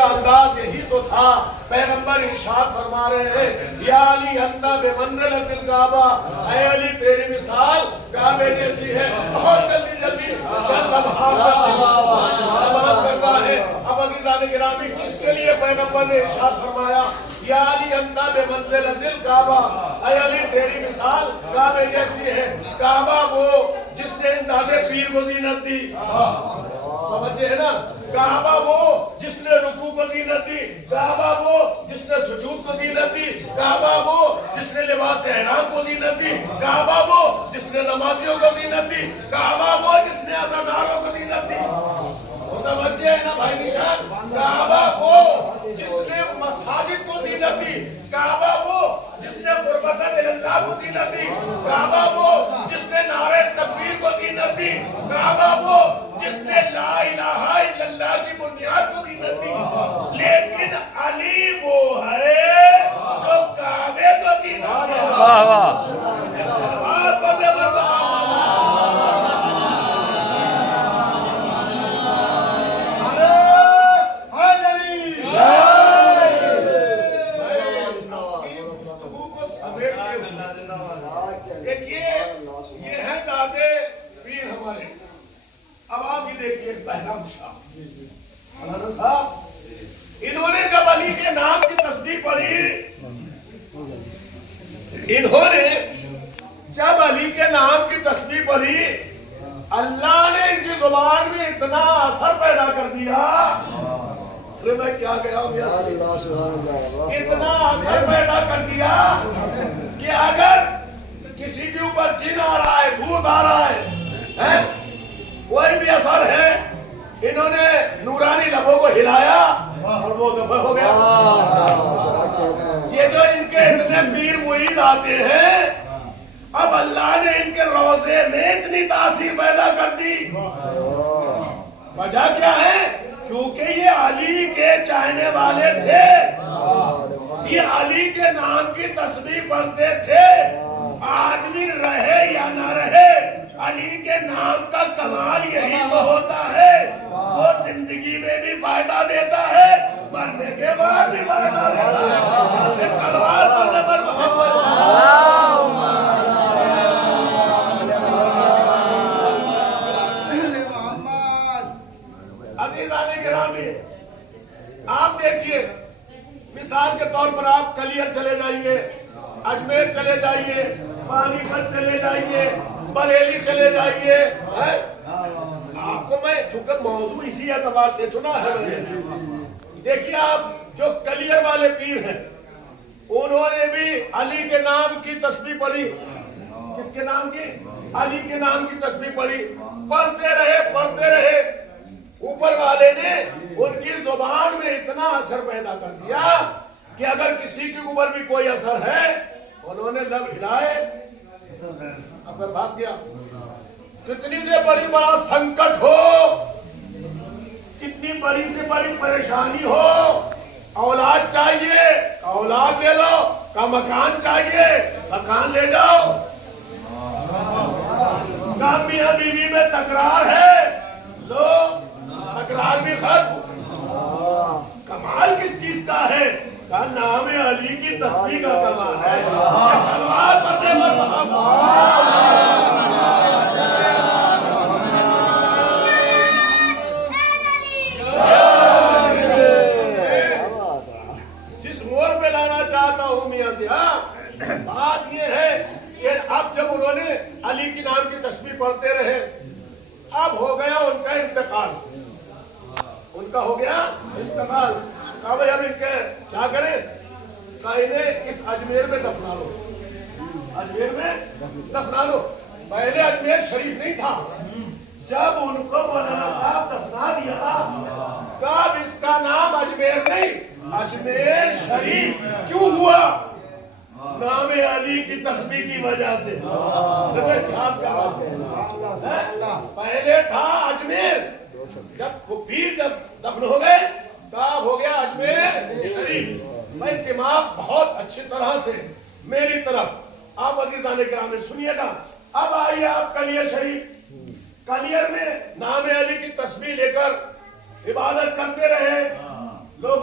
انداز یہی تو تھا. پیغمبر ارشاد فرما رہے ہیں یا علی انت بمنزلۃ الکعبہ، اے علی تیری مثال کعبے جیسی ہے. بہت جلدی چند تمام کرنا ہے. اب عزیزان گرامی، جس کے لیے پیغمبر نے ارشاد فرمایا یا علی انت بمنزلۃ الکعبہ، اے علی تیری مثال کعبے جیسی ہے. کعبہ وہ جس نے انداز پیر کو زینت دی، سمجھے ہے نا. کعبہ وہ جس نے رکوع کو زینت دی. کعبہ وہ جس نے سجود کو زینت دی. کعبہ وہ جس نے لباس احرام کو زینت دی. کعبہ وہ جس نے نمازیوں کو زینت دی. کعبہ وہ جس نے عزاداروں کو زینت دی. متوجہ ہے نا بھائی نشان. کعبہ وہ جس نے مساجد کو زینت دی. کعبہ وہ جس نے قربت اللہ کو زینت دی. کعبہ وہ جس نے نعرہ تکبیر کو زینت دی. کعبہ وہ جس نے لا الہ الا اللہ کی بنیاد کو زینت دی. لیکن علی وہ ہے جو کعبے کو زینت دی. صلوات پڑھنے والا انہوں نے جب علی کے نام کی تسبیح پڑھی، انہوں نے جب علی کے نام کی تسبیح پڑھی، اللہ نے ان کی زبان میں اتنا اثر پیدا کر دیا. میں کیا کہہ رہا ہوں، اتنا اثر پیدا کر دیا کہ اگر کسی کے اوپر جن آ رہا ہے، بھوت آ رہا ہے، کوئی بھی اثر ہے، انہوں نے نورانی لبوں کو ہلایا اور وہ دفع ہو گیا. یہ جو ان کے اتنے پیر مرید آتے ہیں، اب اللہ نے ان کے روزے میں اتنی تاثیر پیدا کر دی. وجہ کیا ہے؟ کیونکہ یہ علی کے چاہنے والے تھے. یہ علی کے نام کی تسبیح پڑھتے تھے. آدمی رہے یا نہ رہے، علی کے نام کا کمال یہی تو ہوتا ہے. وہ زندگی میں بھی فائدہ دیتا ہے، مرنے کے بعد بھی فائدہ دیتا ہے. صلوات پڑھنے پر محمد. عزیزان گرامی، آپ دیکھیے، مثال کے طور پر آپ کلیئر چلے جائیے، اجمیر چلے جائیے، پانی پت چلے جائیے، بریلی چلے جائیے. آپ کو میں چونکہ موضوع اسی اعتبار سے چنا ہے میں نے. دیکھیے آپ جو کلیئر والے پیر ہیں، انہوں نے بھی علی کے نام کی تسبیح پڑھی. کس کے نام کی؟ علی کے نام کی تسبیح پڑھی. پڑھتے رہے. اوپر والے نے ان کی زبان میں اتنا اثر پیدا کر دیا کہ اگر کسی کے اوپر بھی کوئی اثر ہے، انہوں نے لب ہلائے، اثر بھاگ گیا. کتنی سے بڑا سنکٹ ہو، کتنی بڑی سے بڑی پریشانی ہو، اولاد چاہیے، اولاد لے لو. کا مکان چاہیے، مکان لے جاؤ. کا میاں بیوی میں تکرار ہے، لو تکرار بھی ختم. کمال کس چیز کا ہے؟ کا نام علی کی تسبیح کا کمال ہے. صلوات پڑھنے پر جس مور پہ لانا چاہتا ہوں میاں صاحب، بات یہ ہے کہ اب جب انہوں نے علی کی نام کی تسبیح پڑھتے رہے، اب ہو گیا ان کا انتقال. ان کا ہو گیا انتقال. کہا بھائی اب ان کے کیا کریں؟ کہا انہیں اس اجمیر میں دفنا لو. اجمیر میں دفنا لو. پہلے اجمیر شریف نہیں تھا. جب ان کو مولانا صاحب دفنا دیا، کہا اب اس کا نام اجمیر نہیں، اجمیر شریف کیوں ہوا؟ نام علی کی تسبیح کی وجہ سے. پہلے تھا اجمیر، جب وہ پیر جب دفن ہو گئے تب ہو گیا اجمیر شریف. میں دماغ بہت اچھی طرح سے میری طرف آپ عزیزان کرام سنیے گا. اب آئیے آپ کلیئر شریف، کلیئر میں نام علی کی تسبیح لے کر عبادت کرتے رہے. لوگ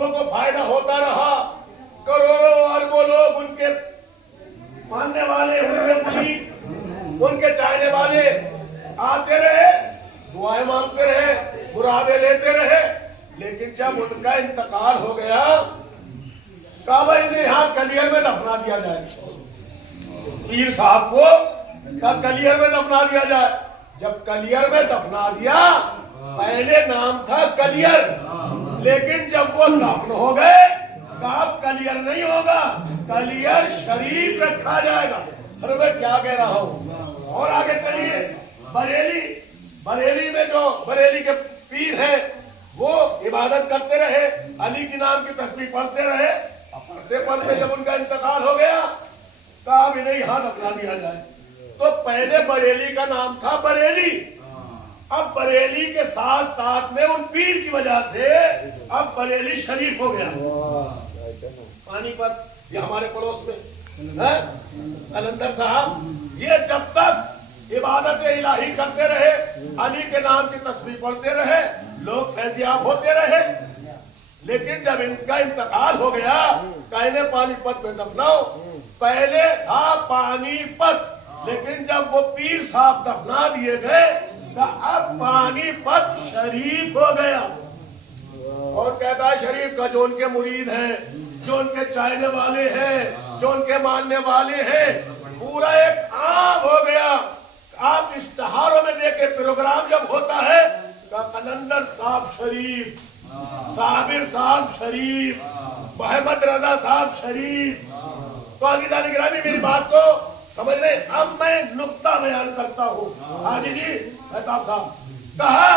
جب ان کا انتقال ہو گیا کہا بھائی انہیں یہاں کلیئر میں دفنا دیا جائے. پیر صاحب کو کہا کلیئر میں دفنا دیا جائے. جب کلیئر میں دفنا دیا، پہلے نام تھا کلیئر، لیکن جب وہ دفن ہو گئے کہا اب کلیئر نہیں ہوگا، کلیئر شریف رکھا جائے گا. ارے میں کیا کہہ رہا ہوں. اور آگے چلیے. بریلی میں جو بریلی کے پیر ہیں وہ عبادت کرتے رہے، علی کے نام کی تسبیح پڑھتے رہے. پڑھتے جب ان کا انتقال ہو گیا کہا اب انہیں یہاں دفنا دیا جائے. تو پہلے بریلی کا نام تھا بریلی، اب بریلی کے ساتھ ساتھ میں ان پیر کی وجہ سے اب بریلی شریف ہو گیا. پانی پر یہ ہمارے پڑوس میں قلندر صاحب، یہ جب تک عبادت الہی کرتے رہے، علی کے نام کی تسبیح پڑھتے رہے، لوگ فیضیاب ہوتے رہے. لیکن جب ان کا انتقال ہو گیا کہنے پانی پت میں دفناؤ. پہلے تھا پانی پت، لیکن جب وہ پیر صاحب دفنا دیے گئے تو اب پانی پت شریف ہو گیا. اور کہتا ہے شریف کا جو ان کے مرید ہیں، جو ان کے چاہنے والے ہیں، جو ان کے ماننے والے ہیں، پورا ایک عام ہو گیا. آپ اشتہاروں میں دیکھیں پروگرام جب ہوتا ہے کہ قلندر صاحب شریف، صابر صاحب شریف، محمد رضا صاحب شریف. تو عزیزان گرامی میری بات کو سمجھ رہے. اب میں نقطہ بیان کرتا ہوں. حاجی جی مہتاب صاحب کہا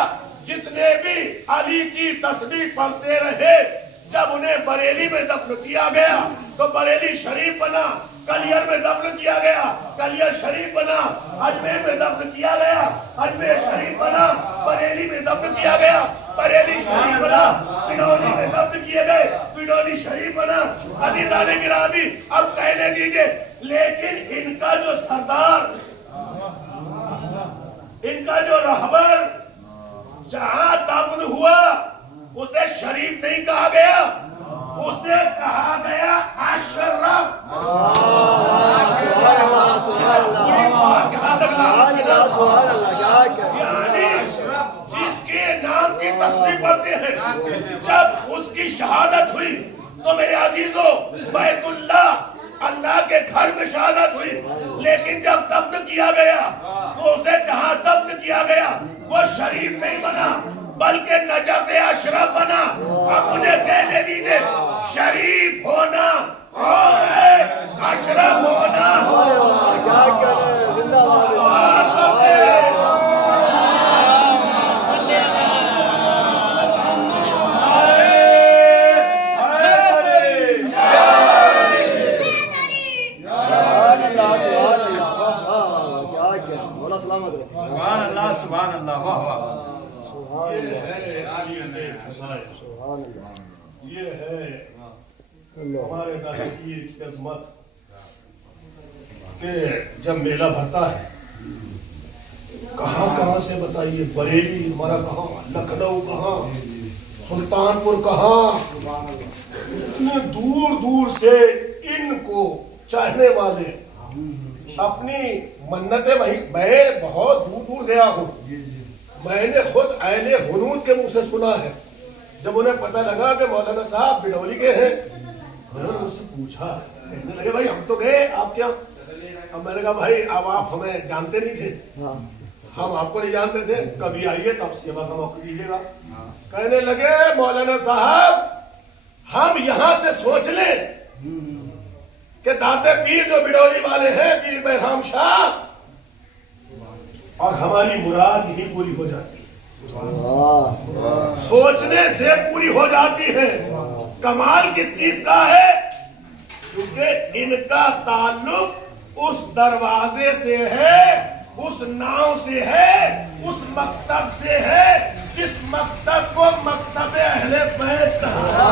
جتنے بھی علی کی تسبیح پڑھتے رہے، جب انہیں بریلی میں دفن کیا گیا تو بریلی شریف بنا. کلیئر میں دفن کیا گیا، کلیئر شریف بنا. اجمیر میں دفن کیا گیا، اجمیر شریف بنا. بریلی میں دفن کیا گیا، بریلی شریف بنا. پنڈولی میں دفن کیے گئے، پنڈولی شریف بنا. عزیزان گرامی اب کہنے دیجئے، لیکن ان کا جو سردار، ان کا جو رہبر جہاں دفن ہوا اسے شریف نہیں کہا گیا، اسے کہا گیا اشرف. یعنی جس کے نام کی تسبیح پڑھتے ہیں، جب اس کی شہادت ہوئی تو میرے عزیزو بیت اللہ کے گھر میں شہادت ہوئی. لیکن جب دفن کیا گیا تو اسے جہاں دفن کیا گیا وہ شریف نہیں بنا بلکہ نجف اشرف بنا. اب مجھے کہنے دیجئے شریف ہونا اور ہے اشرف ہونا. سبحان اللہ سبحان اللہ. واہ واہ. یہ ہے علی کے فضائل، یہ ہے ہمارے نبی کی عظمت کہ جب میلہ بھرتا ہے کہاں کہاں سے بتائیے، بریلی ہمارا کہاں، لکھنؤ کہاں، سلطان پور کہاں، اتنے دور دور سے ان کو چاہنے والے اپنی منتیں وہیں. میں بہت دور دور گیا ہوں، میں نے خود اہل حنود کے منہ سے سنا ہے. جب انہیں پتہ لگا کہ مولانا صاحب بڈولی کے ہیں، انہوں نے مجھ سے پوچھا، کہنے لگے بھائی ہم تو گئے، آپ کیا؟ اب میں نے کہا بھائی اب آپ ہمیں جانتے نہیں تھے، ہم آپ کو نہیں جانتے تھے، کبھی آئیے تو آپ سیوا کا موقع دیجیے گا. کہنے لگے مولانا صاحب ہم یہاں سے سوچ لیں کہ داتے پیر جو بڈولی والے ہیں، پیر بہرام شاہ، اور ہماری مراد یہی پوری ہو جاتی ہے، سوچنے سے پوری ہو جاتی ہے. کمال کس چیز کا ہے؟ کیونکہ ان کا تعلق اس دروازے سے ہے، اس ناؤ سے ہے، اس مکتب سے ہے جس مکتب کو مکتب اہل بیت کہا.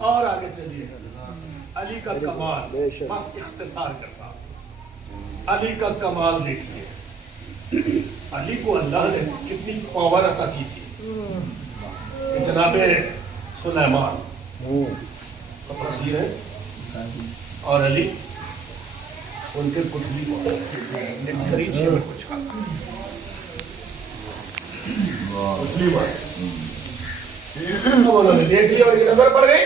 اور آگے چلیے. علی کا کمال بس اختصار کے ساتھ علی کا کمال دیکھیے. علی کو اللہ نے کتنی پاور عطا کی تھی. جناب سلیمان کپڑا سی رہے اور علی ان کے پتلی کو قریب 6 منٹ کچھ پتلی بات انہوں نے دیکھ لیا اور ایک نظر پڑ گئی.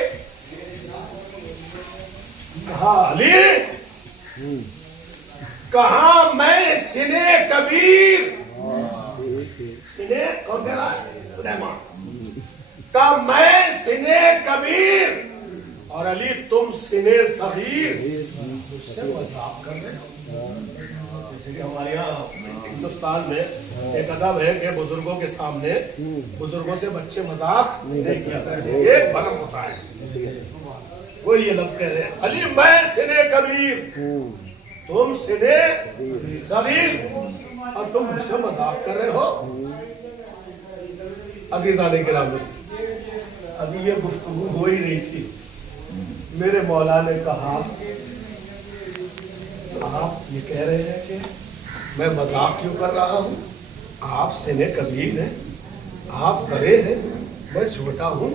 کہا علی کہاں میں سنے کبیر سنے کون کہہ رہا ہے سلیمان کہا میں سنے کبیر اور علی تم سنے صغیر مجھ سے مذاق کر رہے ہو. جیسے کہ ہمارے یہاں ہندوستان میں ایک ادب ہے کہ بزرگوں کے سامنے بزرگوں سے بچے مذاق نہیں کیا کرتے ایک بھرم ہوتا ہے. وہ یہ لفظ کہہ رہے ہیں علی میں سنے کبیر تم سنے صغیر اور تم مجھ سے مذاق کر رہے ہو. عزیزان گرامی ابھی یہ گفتگو ہو ہی رہی تھی میرے مولا نے کہا آپ یہ کہہ رہے ہیں کہ میں مذاق کیوں کر رہا ہوں آپ سنے کبیر ہیں آپ بڑے ہیں میں چھوٹا ہوں.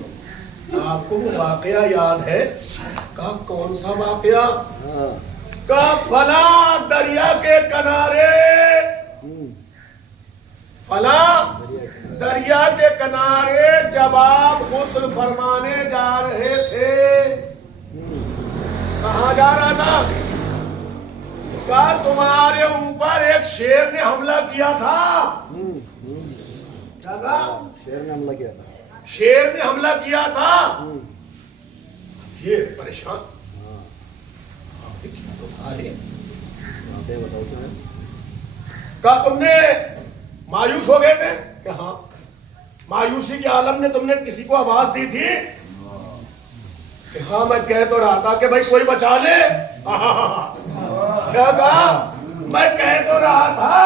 آپ کو وہ واقعہ یاد ہے کہا کون سا واقعہ کہا فلاں دریا کے کنارے فلاں دریا کے کنارے جب آپ غسل فرمانے جا رہے تھے کہاں جا رہا تھا کہا تمہارے اوپر ایک شیر نے حملہ کیا تھا. شیر نے حملہ کیا تھا. یہ پریشان کہا تم نے مایوس ہو گئے تھے کہ ہاں مایوسی کے عالم نے تم نے کسی کو آواز دی تھی کہ ہاں میں کہہ تو رہا تھا کہ بھائی کوئی بچا لے. کیا کہا میں کہہ تو رہا تھا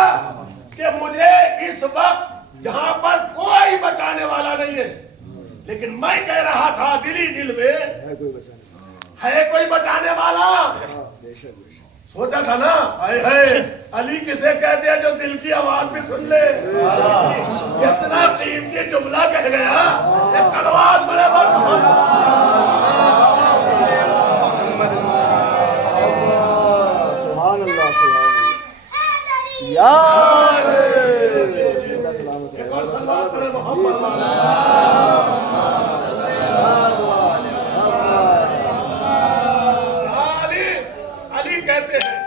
کہ مجھے اس وقت یہاں پر کوئی بچانے والا نہیں ہے لیکن میں کہہ رہا تھا دلی دل میں ہے کوئی بچانے والا. سوچا تھا نا علی کسے کہتے ہیں جو دل کی آواز بھی سن لے. اتنا قیمتی جملہ کہہ گیا ایک صلوات بڑے سبحان اللہ یا علی کہتے ہیں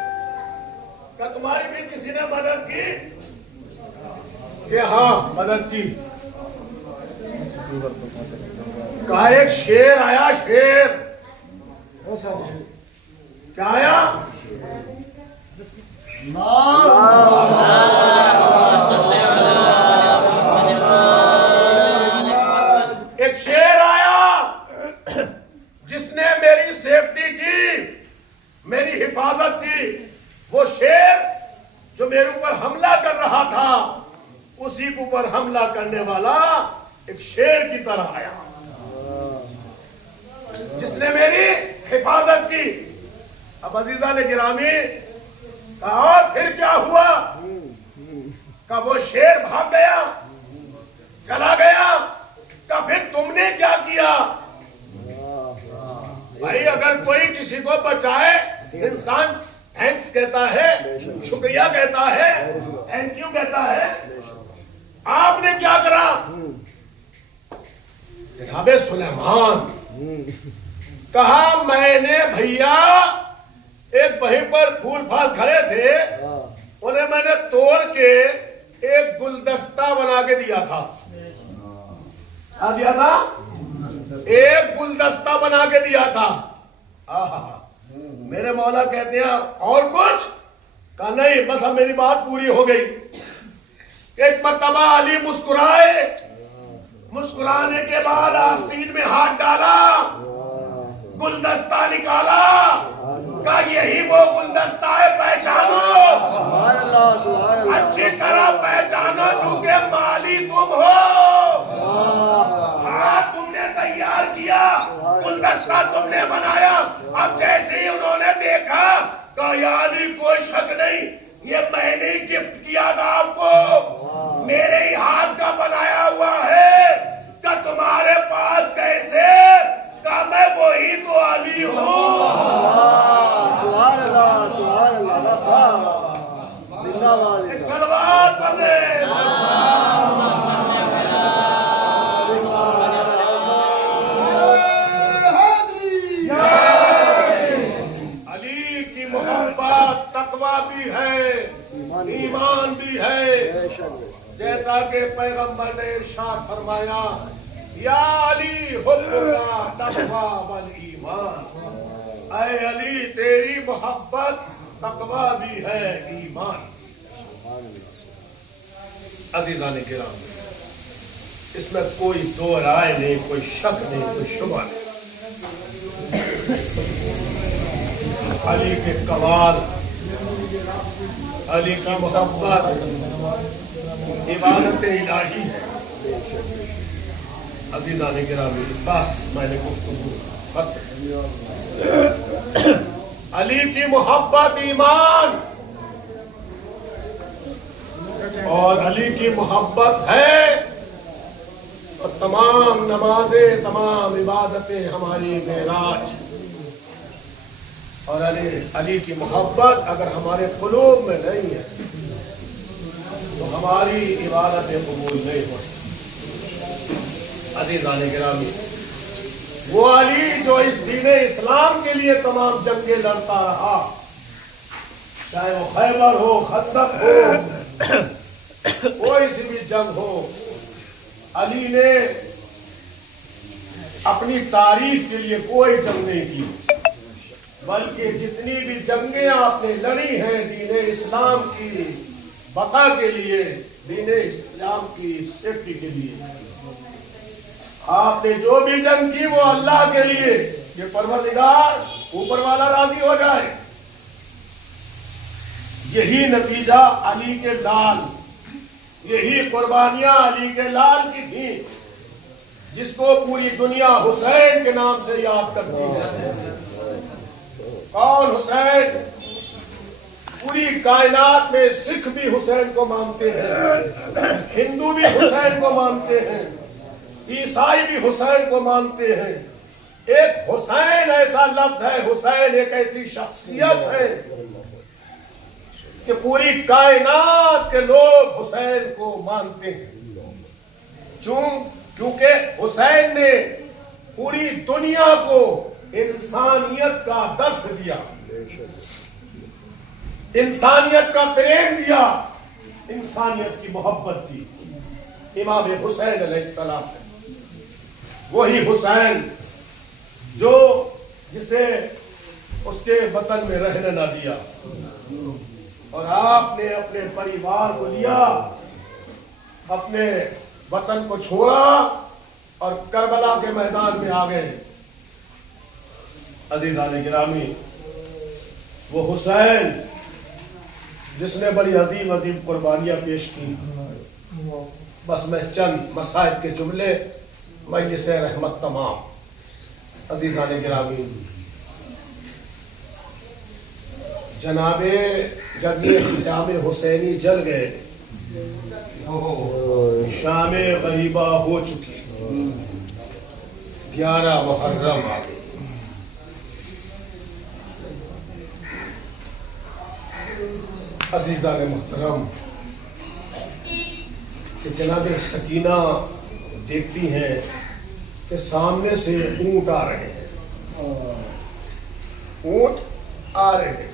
کہ تمہاری بھی کسی نے مدد کی کہ ہاں مدد کی. کہا ایک شیر آیا شیر کیا آیا ایک شیر آیا جس نے میری سیفٹی کی میری حفاظت کی. وہ شیر جو میرے اوپر حملہ کر رہا تھا اسی کے اوپر حملہ کرنے والا ایک شیر کی طرح آیا جس نے میری حفاظت کی. اب عزیزان گرامی کہا اور پھر کیا ہوا کہ وہ شیر بھاگ گیا چلا گیا. کہ پھر تم نے کیا کیا بھائی اگر کوئی کسی کو بچائے انسان تھینکس کہتا ہے شکریہ کہتا ہے تھینک یو کہتا ہے. آپ نے کیا کرا جناب سلیمان کہا میں نے بھیا ایک وہیں پر پھول پھال کھڑے تھے انہیں میں نے توڑ کے ایک گلدستہ بنا کے دیا تھا. کیا دیا تھا ایک گلدستہ بنا کے دیا تھا. میرے مولا کہتے ہیں اور کچھ کہا نہیں بس اب میری بات پوری ہو گئی. ایک مرتبہ علی مسکرائے مسکرانے کے بعد آستین میں ہاتھ ڈالا گلدستہ نکالا. کہا یہی وہ گلدستہ ہے پہچانو اچھی طرح پہچانو چونکہ مالی تم ہو. ہاں تم نے تیار کیا گلدستہ تم نے بنایا. اب جیسے ہی انہوں نے دیکھا کہا یعنی کوئی شک نہیں یہ میں نے گفٹ کیا تھا آپ کو میرے ہی ہاتھ کا بنایا ہوا ہے. کہ تمہارے پاس کیسے کہا میں وہ وہی تو علی ہو. سبحان اللہ سبحان اللہ. زندہ باد. ایک سلوات پڑھے. علی کی محبت تقویٰ بھی ہے ایمان بھی ہے. جیسا کہ پیغمبر نے ارشاد فرمایا یا علی حبک تقویٰ والایمان. اے علی تیری محبت تقویٰ بھی ہے ایمان. عزیزان کرام اس میں کوئی دو رائے نہیں, کوئی شک نہیں, کوئی شبہ نہیں. علی کے کمال, علی کی محبت عبادت الہی ہے. عزیزان گرامی بس میں نے گفتگو ختم. علی کی محبت ایمان اور علی کی محبت ہے اور تمام نمازیں تمام عبادتیں ہماری معراج. اور علی کی محبت اگر ہمارے قلوب میں نہیں ہے تو ہماری عبادتیں قبول نہیں ہوتی. عزیزان گرامی وہ علی جو اس دین اسلام کے لیے تمام جنگیں لڑتا رہا, چاہے وہ خیبر ہو, خندق ہو, کوئی سی بھی جنگ ہو, علی نے اپنی تعریف کے لیے کوئی جنگ نہیں کی, بلکہ جتنی بھی جنگیں آپ نے لڑی ہیں دین اسلام کی بقا کے لیے, دین اسلام کی سیفٹی کے لیے, آپ نے جو بھی جنگ کی وہ اللہ کے لیے, یہ پروردگار اوپر والا راضی ہو جائے. یہی نتیجہ علی کے لال, یہی قربانیاں علی کے لال کی تھیں جس کو پوری دنیا حسین کے نام سے یاد کرتی ہے. کون حسین؟ پوری کائنات میں سکھ بھی حسین کو مانتے ہیں, ہندو بھی حسین کو مانتے ہیں, عیسائی بھی حسین کو مانتے ہیں. ایک حسین ایسا لفظ ہے, حسین ایک ایسی شخصیت ہے کہ پوری کائنات کے لوگ حسین کو مانتے ہیں. کیونکہ حسین نے پوری دنیا کو انسانیت کا درس دیا, انسانیت کا پریم دیا, انسانیت کی محبت دی. امام حسین علیہ السلام ہے وہی حسین جسے اس کے وطن میں رہنے نہ دیا, اور آپ نے اپنے پریوار کو لیا, اپنے وطن کو چھوڑا اور کربلا کے میدان میں آ گئے. عزیزان گرامی وہ حسین جس نے بڑی عظیم عظیم قربانیاں پیش کی, بس میں چند مصائب کے جملے مجلس رحمت تمام. عزیزان گرامی جناب جب یہ خیام حسینی جل گئے, شام غریبہ ہو چکی, 11 محرم آ گئی. عزیزان محترم کہ جناب سکینہ دیکھتی ہیں کہ سامنے سے اونٹ آ رہے ہیں, اونٹ آ رہے ہیں.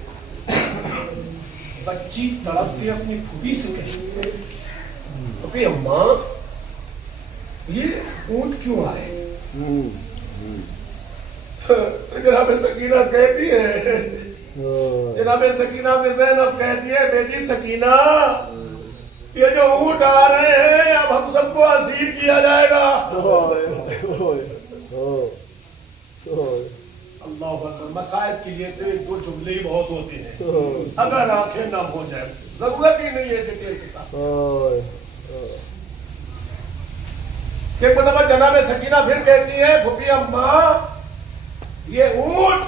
بچی تڑپ کے اپنی پھوپھی سے کہتی ہے اماں یہ اونٹ کیوں آ رہے ہیں؟ جناب سکینہ کہتی ہے, جناب سکینہ سے زینب کہتی ہے بیٹی سکینہ یہ جو اونٹ آ رہے ہیں اب ہم سب کو اسیر کیا جائے گا. اللہ اکبر. مسائل کے لیے تو ایک دو جملے ہی بہت ہوتے ہیں, اگر آنکھیں نم ہو جائے ضرورت ہی نہیں ہے ڈیٹیل کے ساتھ. ایک مرتبہ جناب سکینہ پھر کہتی ہے پھوپھی اماں یہ اونٹ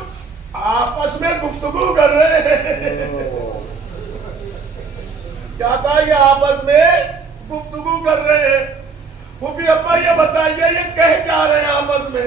آپس میں گفتگو کر رہے ہیں. کیا کہا یہ آپس میں گفتگو کر رہے ہیں. پھوپھی اماں یہ بتائیے یہ کہہ کیا رہے ہیں آپس میں؟